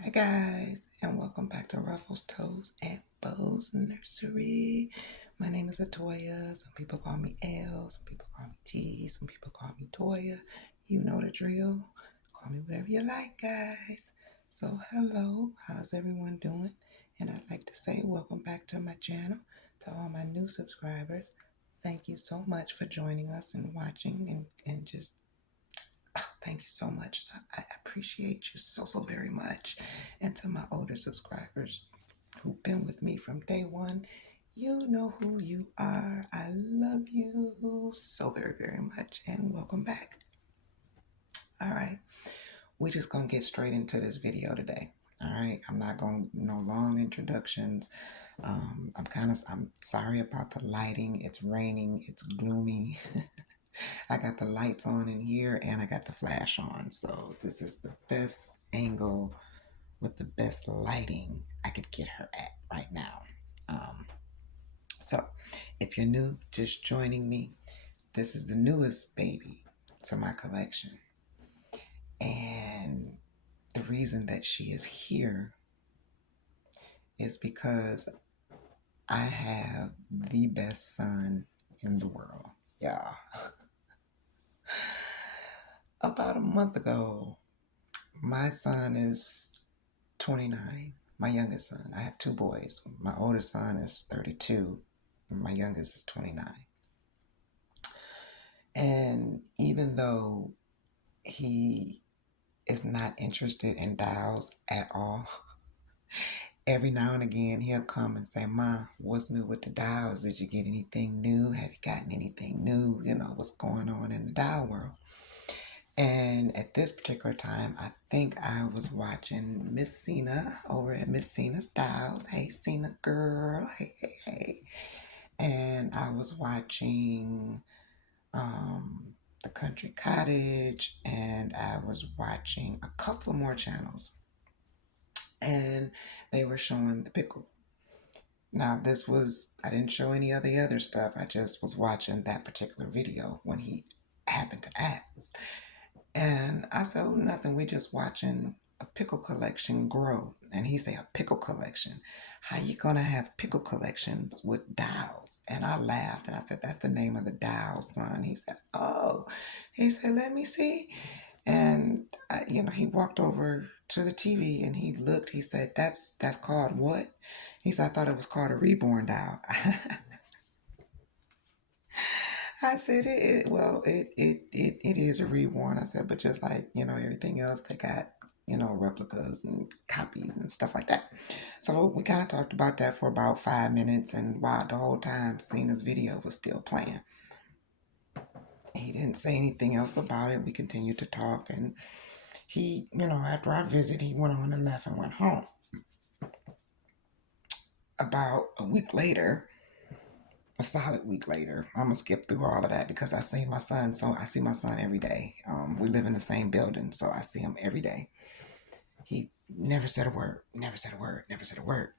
Hi guys, and welcome back to Ruffles, Toes, and Bows Nursery. My name is Atoya. Some people call me L, some people call me T, some people call me Toya. You know the drill. Call me whatever you like, guys. So hello, how's everyone doing? And I'd like to say welcome back to my channel. To all my new subscribers, thank you so much for joining us and watching and just thank you so much. I appreciate you so very much. And to my older subscribers who've been with me from day one, you know who you are. I love you so very much and welcome back. All right, we're just gonna get straight into this video today. All right, I'm not going no long introductions. I'm sorry about the lighting. It's raining. It's gloomy. I got the lights on in here and I got the flash on. So this is the best angle with the best lighting I could get her at right now. Um, so if you're new, just joining me, this is the newest baby to my collection. And the reason that she is here is because I have the best son in the world. Yeah. About a month ago, my son is 29, my youngest son. I have two boys. My oldest son is 32, and my youngest is 29. And even though he is not interested in dolls at all, every now and again he'll come and say, "Ma, what's new with the dolls? Did you get anything new? Have you gotten anything new? You know, what's going on in the doll world?" And at this particular time, I think I was watching Miss Cena over at Miss Cena's Styles. Hey, Cena girl. Hey. And I was watching The Country Cottage, and I was watching a couple more channels. And they were showing The Pickle. Now, I didn't show any of the other stuff. I just was watching that particular video when he happened to ask. And I said, "Oh, nothing. We just watching a pickle collection grow." And he said, "A pickle collection? How you gonna have pickle collections with dolls?" And I laughed and I said, "That's the name of the doll, son." He said, "Oh." He said, "Let me see." And he walked over to the TV and he looked. He said, "That's called what?" He said, "I thought it was called a reborn doll." I said, it is a reborn. I said, but just like, everything else, they got, replicas and copies and stuff like that. So we kind of talked about that for about 5 minutes. And while the whole time Cena's video was still playing, he didn't say anything else about it. We continued to talk. And he, after our visit, he went on and left and went home. About a week later, a solid week later, I'm gonna skip through all of that because I see my son. So I see my son every day. We live in the same building, so I see him every day. He never said a word, never said a word, never said a word.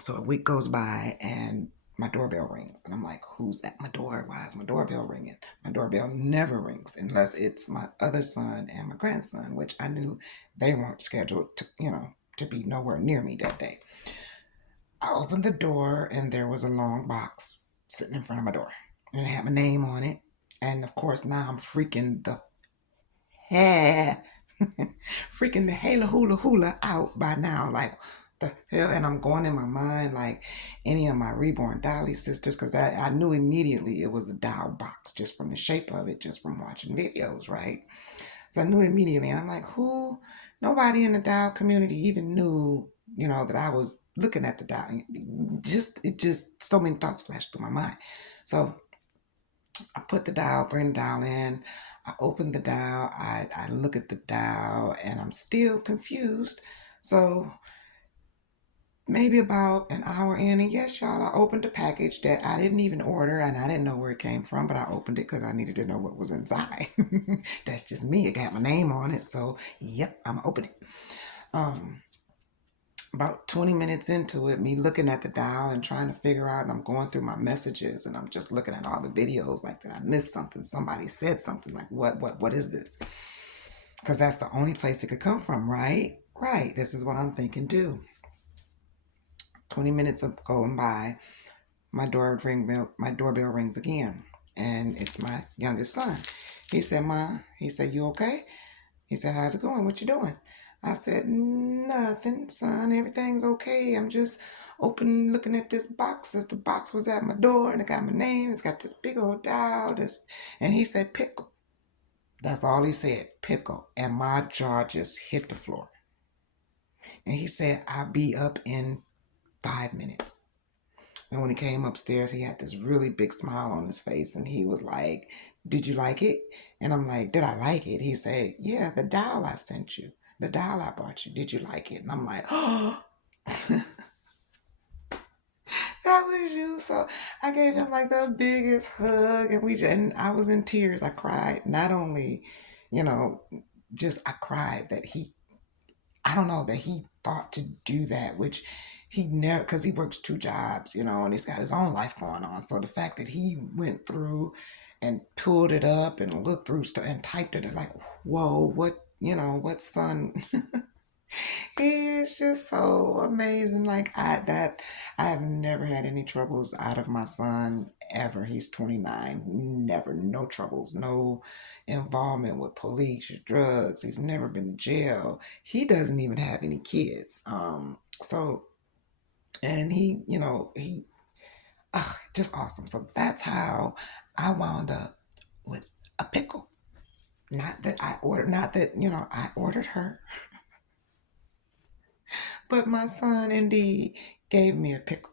So a week goes by and my doorbell rings, and I'm like, "Who's at my door? Why is my doorbell ringing?" My doorbell never rings unless it's my other son and my grandson, which I knew they weren't scheduled to be nowhere near me that day. I opened the door and there was a long box sitting in front of my door. And it had my name on it. And of course, now I'm freaking the hair, freaking the hula out by now. Like, the hell? And I'm going in my mind like any of my reborn Dolly sisters, because I knew immediately it was a doll box just from the shape of it, just from watching videos, right? So I knew immediately. I'm like, who? Nobody in the doll community even knew, that I was looking at the doll. It just so many thoughts flashed through my mind. So I bring the doll in. I open the doll. I look at the doll, and I'm still confused. So maybe about an hour in, and yes, y'all, I opened a package that I didn't even order, and I didn't know where it came from, but I opened it because I needed to know what was inside. That's just me. It got my name on it, so yep, I'm opening. About 20 minutes into it, me looking at the dial and trying to figure out, and I'm going through my messages, and I'm just looking at all the videos, like, did I miss something? Somebody said something, like, what is this? Because that's the only place it could come from, right? Right, this is what I'm thinking too. 20 minutes of going by, my doorbell rings again, and it's my youngest son. He said, "Ma," he said, "you okay?" He said, "How's it going? What you doing?" I said, "Nothing, son. Everything's okay. I'm just open looking at this box. If the box was at my door and it got my name, it's got this big old dial. This," and he said, "Pickle." That's all he said, "Pickle." And my jaw just hit the floor. And he said, "I'll be up in 5 minutes." And when he came upstairs, he had this really big smile on his face, and he was like, "Did you like it?" And I'm like, "Did I like it?" He said, "Yeah, the doll I sent you, the doll I bought you. Did you like it?" And I'm like, "Oh, that was you." So I gave him like the biggest hug, and and I was in tears. I cried. Not only, you know, just I cried that I don't know, that he thought to do that, which he never, because he works two jobs, and he's got his own life going on. So the fact that he went through and pulled it up and looked through stuff and typed it, like, whoa, what son? He is just so amazing. Like I have never had any troubles out of my son ever. He's 29. Never, no troubles, no involvement with police or drugs. He's never been to jail. He doesn't even have any kids. So and he just awesome. So that's how I wound up with a pickle. Not that I ordered her, but my son indeed gave me a pickle.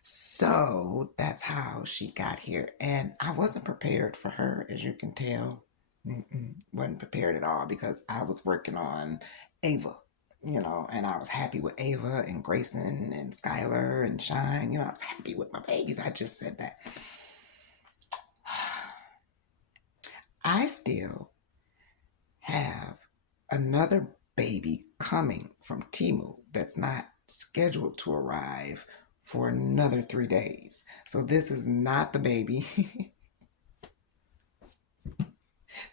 So that's how she got here. And I wasn't prepared for her, as you can tell. Wasn't prepared at all because I was working on Ava, and I was happy with Ava and Grayson and Skylar and Shine. I was happy with my babies. I just said that. I still have another baby coming from Timu that's not scheduled to arrive for another 3 days. So this is not the baby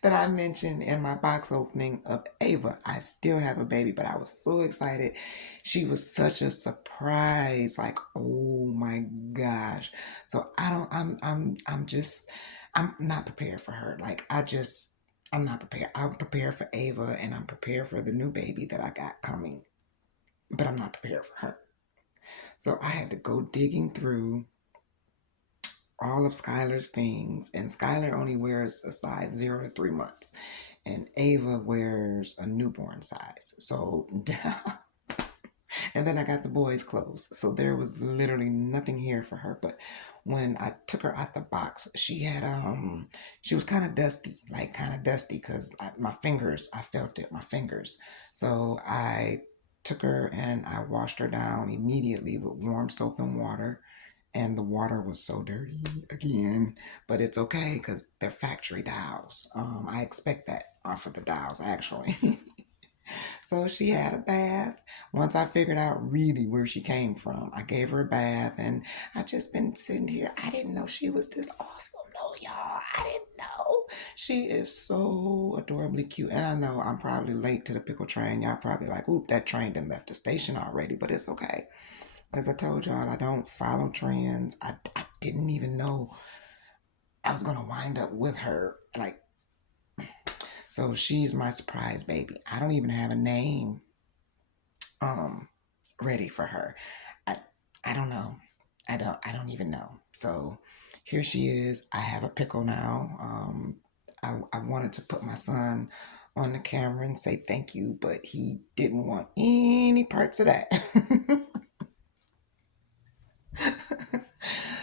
that I mentioned in my box opening of Ava. I still have a baby, but I was so excited. She was such a surprise. Like, oh my gosh. So I don't I'm not prepared for her. Like I'm not prepared. I'm prepared for Ava and I'm prepared for the new baby that I got coming, but I'm not prepared for her. So I had to go digging through all of Skylar's things, and Skylar only wears a size 0 to 3 months, and Ava wears a newborn size. So, and then I got the boys' clothes, so there was literally nothing here for her. But when I took her out the box, she was kind of dusty, like kind of dusty, because my fingers, I felt it, my fingers. So I took her and I washed her down immediately with warm soap and water, and the water was so dirty again, but it's okay because they're factory dowels. I expect that off of the dowels, actually. So she had a bath. Once I figured out really where she came from, I gave her a bath, and I just been sitting here. I didn't know she was this awesome. No, y'all, I didn't know. She is so adorably cute, and I know I'm probably late to the pickle train. Y'all probably like, oop, that train done left the station already, but it's okay. As I told y'all, I don't follow trends. I didn't even know I was gonna wind up with her. Like, so she's my surprise baby. I don't even have a name um ready for her. I I don't know. I don't even know. So here she is. I have a pickle now. I wanted to put my son on the camera and say thank you, but he didn't want any parts of that.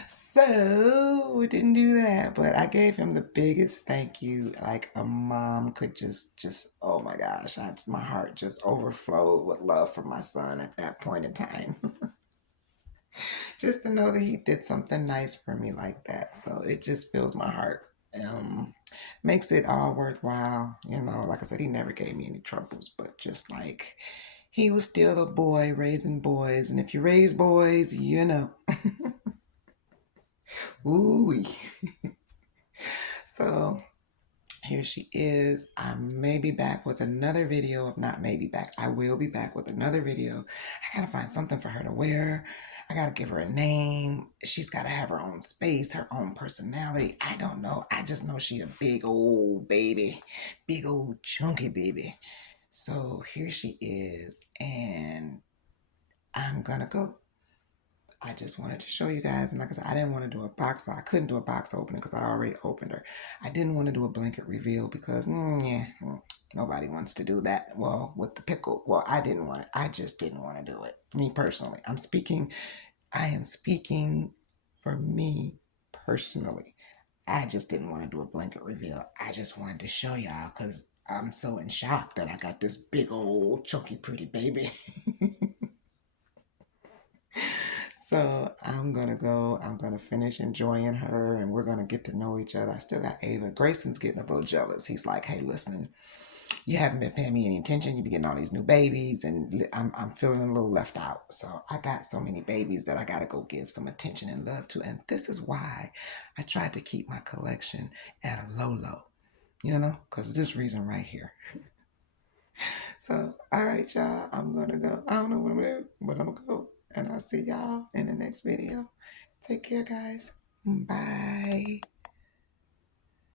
So we didn't do that, but I gave him the biggest thank you, like a mom could oh my gosh, my heart just overflowed with love for my son at that point in time. Just to know that he did something nice for me like that. So it just fills my heart. Makes it all worthwhile. Like I said, he never gave me any troubles, but just like he was still a boy raising boys. And if you raise boys, ooh. So here she is. I may be back with another video. If not, maybe back. I will be back with another video. I gotta find something for her to wear. I gotta give her a name. She's gotta have her own space, her own personality. I don't know. I just know she a big old baby, big old chunky baby. So here she is, and I'm gonna go. I just wanted to show you guys, and like I said, I didn't want to do a box. I couldn't do a box opening because I already opened her. I didn't want to do a blanket reveal because, nobody wants to do that. Well, with the pickle, well, I didn't want it. I just didn't want to do it. Me personally, I am speaking for me personally. I just didn't want to do a blanket reveal. I just wanted to show y'all because I'm so in shock that I got this big old chunky pretty baby. So I'm gonna go. I'm gonna finish enjoying her, and we're gonna get to know each other. I still got Ava. Grayson's getting a little jealous. He's like, "Hey, listen, you haven't been paying me any attention. You be getting all these new babies, and I'm feeling a little left out. So I got so many babies that I gotta go give some attention and love to. And this is why I tried to keep my collection at a low, because this reason right here. So, all right, y'all. I'm gonna go. I don't know what I'm gonna do, but I'm gonna go. And I'll see y'all in the next video. Take care, guys. Bye.